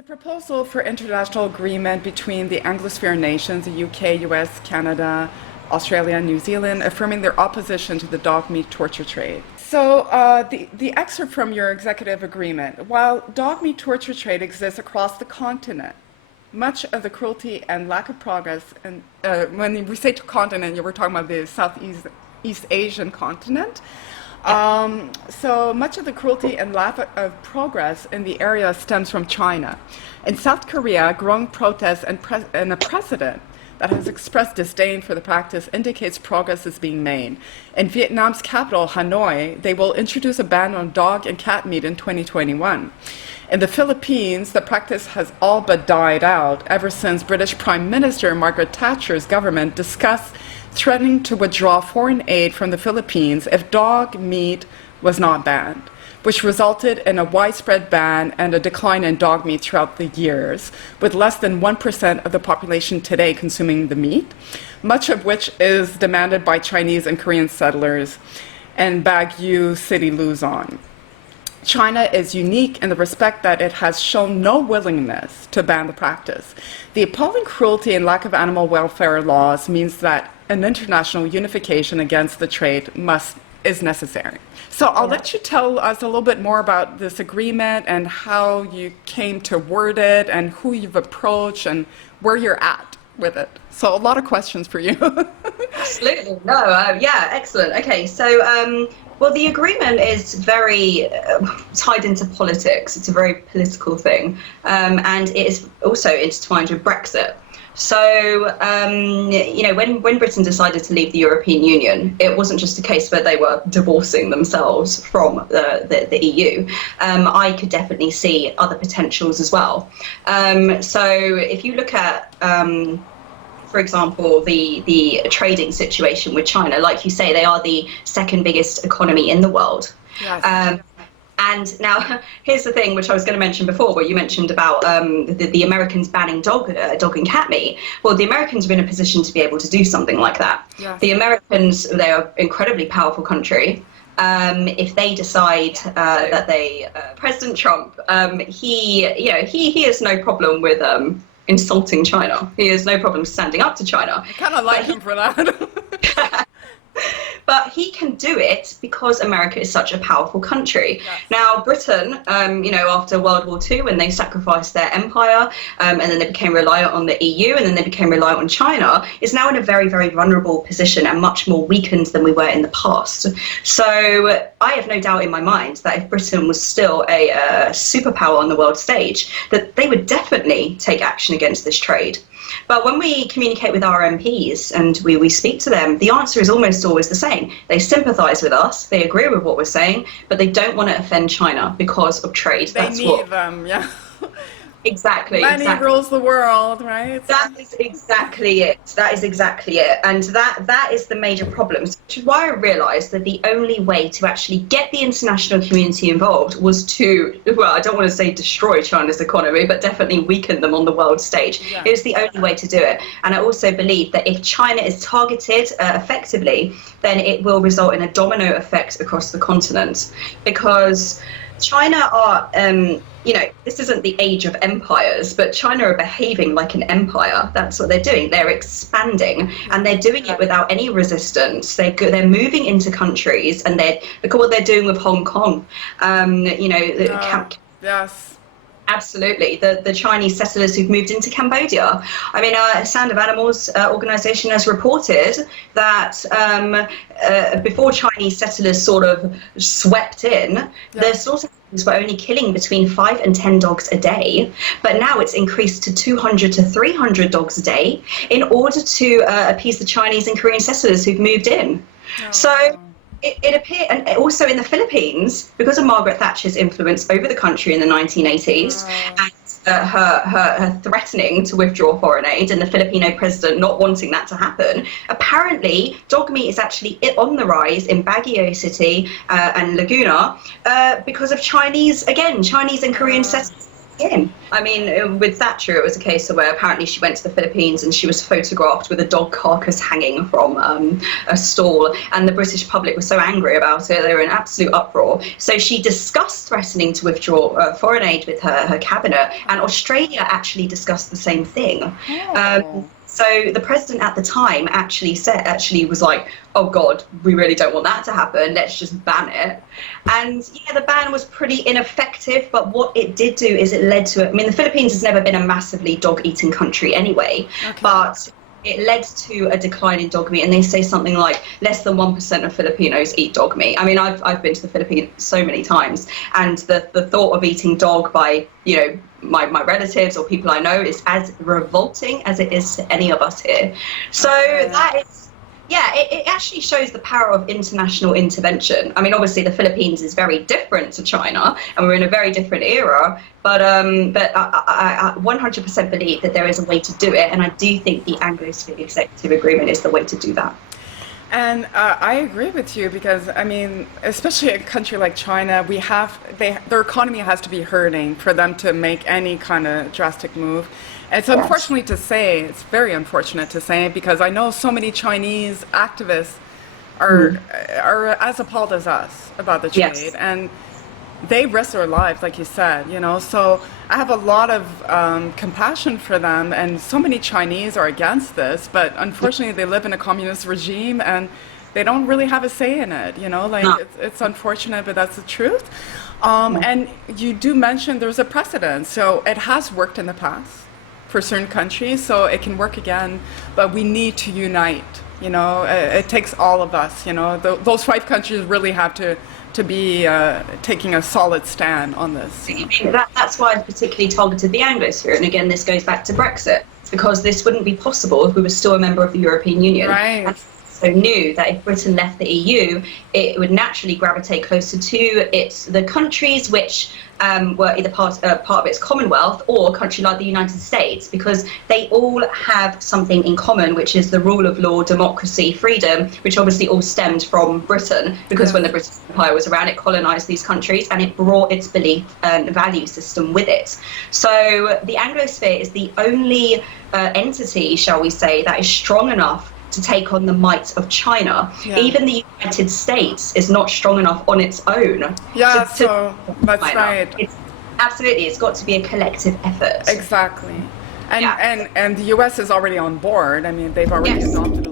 A proposal for international agreement between the Anglosphere nations, the UK, US, Canada, Australia, and New Zealand, affirming their opposition to the dog meat torture trade. So the excerpt from your executive agreement, while dog meat torture trade exists across the continent, much of the cruelty and lack of progress, and when we say continent, you were talking about the Southeast Asian continent. So much of the cruelty and lack of progress in the area stems from China. In South Korea, growing protests and a president that has expressed disdain for the practice indicates progress is being made. In Vietnam's capital, Hanoi, they will introduce a ban on dog and cat meat in 2021. In the Philippines, the practice has all but died out ever since British Prime Minister Margaret Thatcher's government discussed threatening to withdraw foreign aid from the Philippines if dog meat was not banned, which resulted in a widespread ban and a decline in dog meat throughout the years, with less than 1% of the population today consuming the meat, much of which is demanded by Chinese and Korean settlers in Baguio city, Luzon. China is unique in the respect that it has shown no willingness to ban the practice. The appalling cruelty and lack of animal welfare laws means that an international unification against the trade is necessary. So I'll let you tell us a little bit more about this agreement and how you came to word it and who you've approached and where you're at with it. So a lot of questions for you. Absolutely. No, yeah, excellent. Okay, so well, the agreement is very tied into politics. It's a very political thing, and it is also intertwined with Brexit. So, you know, when Britain decided to leave the European Union, it wasn't just a case where they were divorcing themselves from the EU. I could definitely see other potentials as well. So if you look at for example, the trading situation with China, like you say, they are the second biggest economy in the world. Yes. And now, here's the thing, which I was going to mention before, what you mentioned about the Americans banning dog and cat meat. Well, the Americans are in a position to be able to do something like that. Yes. The Americans, they are an incredibly powerful country. If they decide that President Trump, he has no problem with insulting China. He has no problem standing up to China. I kind of like him for that. But he can do it because America is such a powerful country. Yes. Now, Britain, you know, after World War II, when they sacrificed their empire and then they became reliant on the EU and then they became reliant on China, is now in a very, very vulnerable position and much more weakened than we were in the past. So I have no doubt in my mind that if Britain was still a superpower on the world stage, that they would definitely take action against this trade. But when we communicate with our MPs and we speak to them, the answer is almost always the same. They sympathise with us, they agree with what we're saying, but they don't want to offend China because of trade. They need them, yeah. Exactly. Money rules the world, right? That is exactly it. That is exactly it. And that is the major problem. Which is why I realised that the only way to actually get the international community involved was to, well, I don't want to say destroy China's economy, but definitely weaken them on the world stage. Yeah. It was the only way to do it. And I also believe that if China is targeted effectively, then it will result in a domino effect across the continent. Because China are, you know, this isn't the age of empires, but China are behaving like an empire. That's what they're doing. They're expanding, and they're doing it without any resistance. They're moving into countries, and look at what they're doing with Hong Kong. You know, yes. Absolutely. The Chinese settlers who've moved into Cambodia. I mean, Sound of Animals organization has reported that before Chinese settlers sort of swept in, the slaughterhouses were only killing between 5 and 10 dogs a day. But now it's increased to 200 to 300 dogs a day in order to appease the Chinese and Korean settlers who've moved in. Oh. So it appeared, and also in the Philippines, because of Margaret Thatcher's influence over the country in the 1980s, and her threatening to withdraw foreign aid, and the Filipino president not wanting that to happen, apparently dog meat is actually on the rise in Baguio City and Laguna because of Chinese and Korean settlers in. I mean, with Thatcher, it was a case of where apparently she went to the Philippines and she was photographed with a dog carcass hanging from a stall, and the British public was so angry about it, they were in absolute uproar. So she discussed threatening to withdraw foreign aid with her cabinet, and Australia actually discussed the same thing. So the president at the time actually was like, oh God, we really don't want that to happen. Let's just ban it. And yeah, the ban was pretty ineffective. But what it did do is it led to, I mean, the Philippines has never been a massively dog eating country anyway, but it led to a decline in dog meat. And they say something like less than 1% of Filipinos eat dog meat. I mean, I've been to the Philippines so many times, and the thought of eating dog by, my relatives or people I know is as revolting as it is to any of us here. So that is, it actually shows the power of international intervention. I mean, obviously the Philippines is very different to China, and we're in a very different era, but I 100% believe that there is a way to do it, and I do think the Anglosphere Executive Agreement is the way to do that. And I agree with you because, I mean, especially a country like China, their economy has to be hurting for them to make any kind of drastic move. And it's it's very unfortunate to say, because I know so many Chinese activists are as appalled as us about the trade. And they risk their lives, like you said, so I have a lot of compassion for them, and so many Chinese are against this, but unfortunately they live in a communist regime and they don't really have a say in it, it's unfortunate, but that's the truth. And you do mention there's a precedent, so it has worked in the past for certain countries, so it can work again, but we need to unite, it takes all of us, those 5 countries really have to be taking a solid stand on this. That's why I particularly targeted the Anglosphere. And again, this goes back to Brexit, because this wouldn't be possible if we were still a member of the European Union. Right. And so knew that if Britain left the EU, it would naturally gravitate closer to the countries which were either part of its Commonwealth, or a country like the United States, because they all have something in common, which is the rule of law, democracy, freedom, which obviously all stemmed from Britain, because when the British Empire was around, it colonized these countries and it brought its belief and value system with it. So the Anglosphere is the only entity, shall we say, that is strong enough to take on the might of China. Even the United States is not strong enough on its own. So that's China. right. It's got to be a collective effort. Exactly. And the US is already on board. I mean, they've already adopted